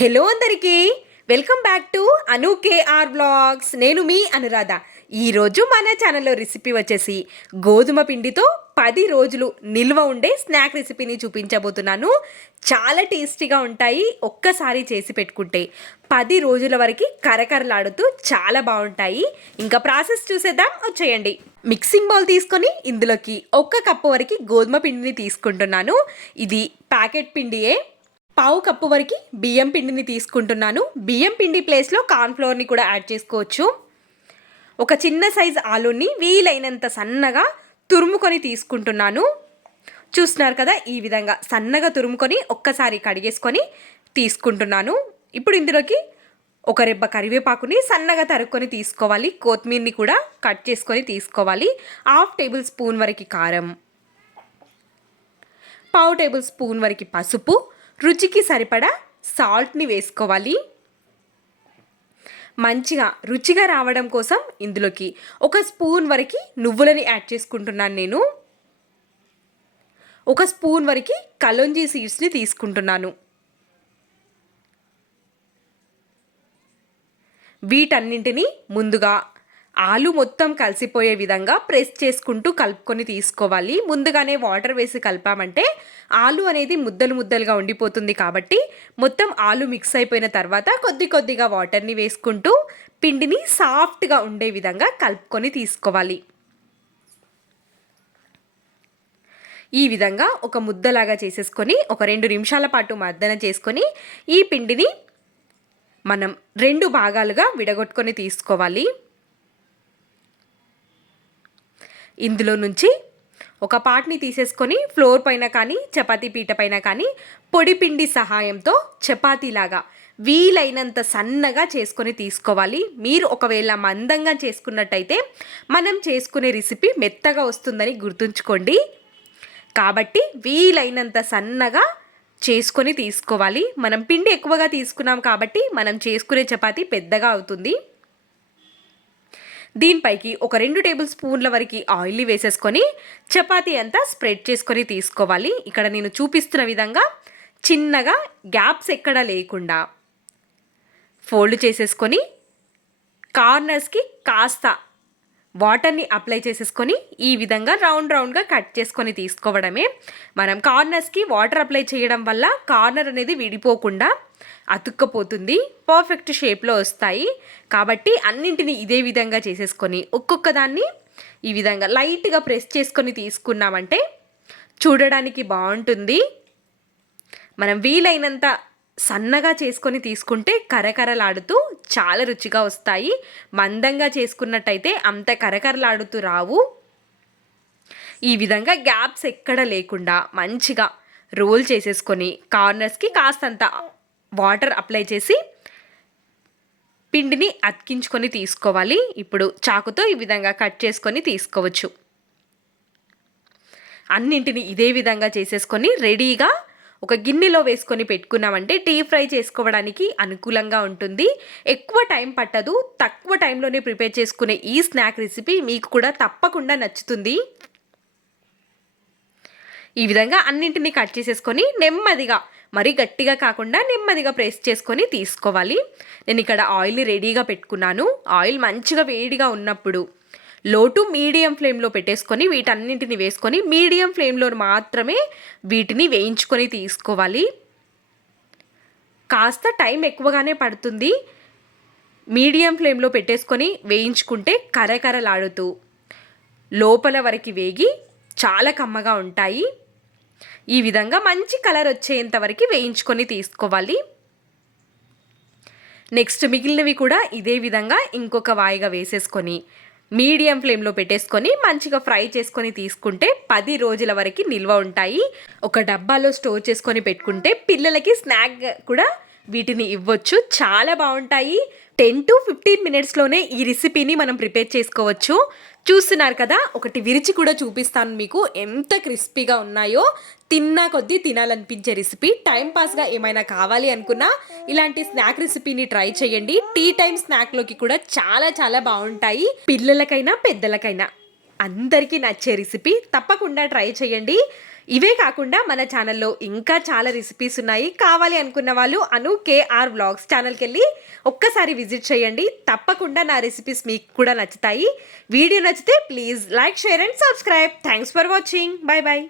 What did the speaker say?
Hello అందరికీ welcome back to Anu KR blogs. నేను మీ అనురాధ. ఈరోజు మన ఛానల్లో రెసిపీ వచ్చేసి గోధుమ పిండితో 10 రోజులు నిల్వ ఉండే స్నాక్ రెసిపీని చూపించబోతున్నాను. చాలా టేస్టీగా ఉంటాయి. ఒక్కసారి చేసి పెట్టుకుంటే 10 రోజుల వరకు కరకరలాడుతూ చాలా బాగుంటాయి. ఇంకా ప్రాసెస్ చూసేద్దాం, వచ్చేయండి. మిక్సింగ్ బౌల్ తీసుకొని ఇందులోకి 1 కప్పు వరకు గోధుమ పిండిని తీసుకుంటున్నాను. ఇది ప్యాకెట్ పిండియే. పావు కప్పు వరకు బియ్యం పిండిని తీసుకుంటున్నాను. బియ్యం పిండి ప్లేస్లో కార్న్ఫ్లోర్ని కూడా యాడ్ చేసుకోవచ్చు. ఒక చిన్న సైజ్ ఆలూని వీలైనంత సన్నగా తురుముకొని తీసుకుంటున్నాను. చూస్తున్నారు కదా, ఈ విధంగా సన్నగా తురుముకొని ఒక్కసారి కడిగేసుకొని తీసుకుంటున్నాను. ఇప్పుడు ఇందులోకి ఒక రెబ్బ కరివేపాకుని సన్నగా తరుక్కొని తీసుకోవాలి. కొత్తిమీరని కూడా కట్ చేసుకొని తీసుకోవాలి. 1/2 టేబుల్ స్పూన్ వరకు కారం, పావు టేబుల్ స్పూన్ వరకు పసుపు, రుచికి సరిపడా సాల్ట్ని వేసుకోవాలి. మంచిగా రుచిగా రావడం కోసం ఇందులోకి 1 స్పూన్ వరకు నువ్వులని యాడ్ చేసుకుంటున్నాను. నేను 1 స్పూన్ వరకు కలోంజీ సీడ్స్ని తీసుకుంటున్నాను. వీటన్నింటినీ ముందుగా ఆలు మొత్తం కలిసిపోయే విధంగా ప్రెస్ చేసుకుంటూ కలుపుకొని తీసుకోవాలి. ముందుగానే వాటర్ వేసి కలిపామంటే ఆలు అనేది ముద్దలు ముద్దలుగా ఉండిపోతుంది. కాబట్టి మొత్తం ఆలు మిక్స్ అయిపోయిన తర్వాత కొద్దిగా వాటర్ని వేసుకుంటూ పిండిని సాఫ్ట్గా ఉండే విధంగా కలుపుకొని తీసుకోవాలి. ఈ విధంగా ఒక ముద్దలాగా చేసేసుకొని ఒక 2 నిమిషాల పాటు మర్దన చేసుకొని ఈ పిండిని మనం 2 భాగాలుగా విడగొట్టుకొని తీసుకోవాలి. ఇందులో నుంచి ఒక పార్ట్ని తీసేసుకొని ఫ్లోర్ పైన కానీ చపాతీ పీట పైన కానీ పొడి పిండి సహాయంతో చపాతీలాగా వీలైనంత సన్నగా చేసుకొని తీసుకోవాలి. మీరు ఒకవేళ మందంగా చేసుకున్నట్టయితే మనం చేసుకునే రెసిపీ మెత్తగా వస్తుందని గుర్తుంచుకోండి. కాబట్టి వీలైనంత సన్నగా చేసుకొని తీసుకోవాలి. మనం పిండి ఎక్కువగా తీసుకున్నాం కాబట్టి మనం చేసుకునే చపాతీ పెద్దగా అవుతుంది. దీనిపైకి ఒక 2 టేబుల్ స్పూన్ల వరకు ఆయిల్ని వేసేసుకొని చపాతీ అంతా స్ప్రెడ్ చేసుకొని తీసుకోవాలి. ఇక్కడ నేను చూపిస్తున్న విధంగా చిన్నగా గ్యాప్స్ ఎక్కడా లేకుండా ఫోల్డ్ చేసేసుకొని కార్నర్స్కి కాస్త వాటర్ని అప్లై చేసేసుకొని ఈ విధంగా రౌండ్గా కట్ చేసుకొని తీసుకోవడమే. మనం కార్నర్స్కి వాటర్ అప్లై చేయడం వల్ల కార్నర్ అనేది విడిపోకుండా అతుక్కపోతుంది, పర్ఫెక్ట్ షేప్లో వస్తాయి. కాబట్టి అన్నింటినీ ఇదే విధంగా చేసేసుకొని ఒక్కొక్క దాన్ని ఈ విధంగా లైట్గా ప్రెస్ చేసుకొని తీసుకున్నామంటే చూడడానికి బాగుంటుంది. మనం వీలైనంత సన్నగా చేసుకొని తీసుకుంటే కరకరలాడుతూ చాలా రుచిగా వస్తాయి. మందంగా చేసుకున్నట్టయితే అంత కరకరలాడుతూ రావు. ఈ విధంగా గ్యాప్స్ ఎక్కడ లేకుండా మంచిగా రోల్ చేసేసుకొని కార్నర్స్కి కాస్తంత వాటర్ అప్లై చేసి పిండిని అతికించుకొని తీసుకోవాలి. ఇప్పుడు చాకుతో ఈ విధంగా కట్ చేసుకొని తీసుకోవచ్చు. అన్నింటిని ఇదే విధంగా చేసేసుకొని రెడీగా ఒక గిన్నెలో వేసుకొని పెట్టుకున్నామంటే డీప్ ఫ్రై చేసుకోవడానికి అనుకూలంగా ఉంటుంది. ఎక్కువ టైం పట్టదు. తక్కువ టైంలోనే ప్రిపేర్ చేసుకునే ఈ స్నాక్ రెసిపీ మీకు కూడా తప్పకుండా నచ్చుతుంది. ఈ విధంగా అన్నింటినీ కట్ చేసేసుకొని నెమ్మదిగా, మరీ గట్టిగా కాకుండా నెమ్మదిగా ప్రెస్ చేసుకొని తీసుకోవాలి. నేను ఇక్కడ ఆయిల్ని రెడీగా పెట్టుకున్నాను. ఆయిల్ మంచిగా వేడిగా ఉన్నప్పుడు లో టు మీడియం ఫ్లేమ్లో పెట్టేసుకొని వీటన్నింటిని వేసుకొని మీడియం ఫ్లేమ్లో మాత్రమే వీటిని వేయించుకొని తీసుకోవాలి. కాస్త టైం ఎక్కువగానే పడుతుంది. మీడియం ఫ్లేమ్లో పెట్టేసుకొని వేయించుకుంటే కరకరలాడుతూ లోపల వరకు వేగి చాలా కమ్మగా ఉంటాయి. ఈ విధంగా మంచి కలర్ వచ్చేంత వరకు వేయించుకొని తీసుకోవాలి. నెక్స్ట్ మిగిలినవి కూడా ఇదే విధంగా ఇంకొక వాయిగా వేసేసుకొని మీడియం ఫ్లేమ్లో పెట్టేసుకొని మంచిగా ఫ్రై చేసుకొని తీసుకుంటే 10 రోజుల వరకు నిల్వ ఉంటాయి. ఒక డబ్బాలో స్టోర్ చేసుకొని పెట్టుకుంటే పిల్లలకి స్నాక్ కూడా వీటిని ఇవ్వచ్చు. చాలా బాగుంటాయి. 10 to 15 మినిట్స్లోనే ఈ రెసిపీని మనం ప్రిపేర్ చేసుకోవచ్చు. చూస్తున్నారు కదా, ఒకటి విరిచి కూడా చూపిస్తాను మీకు. ఎంత క్రిస్పీగా ఉన్నాయో, తిన్నా కొద్దీ తినాలనిపించే రెసిపీ. టైంపాస్గా ఏమైనా కావాలి అనుకున్నా ఇలాంటి స్నాక్ రెసిపీని ట్రై చేయండి. టీ టైం స్నాక్లోకి కూడా చాలా బాగుంటాయి. పిల్లలకైనా పెద్దలకైనా అందరికీ నచ్చే రెసిపీ. తప్పకుండా ట్రై చేయండి. ఇవే కాకుండా మన ఛానల్లో ఇంకా చాలా రెసిపీస్ ఉన్నాయి. కావాలి అనుకున్న వాళ్ళు అను కేఆర్ వ్లాగ్స్ ఛానల్కి వెళ్ళి ఒక్కసారి విజిట్ చేయండి. తప్పకుండా నా రెసిపీస్ మీకు కూడా నచ్చుతాయి. వీడియో నచ్చితే please like, share and subscribe. Thanks for watching. Bye bye.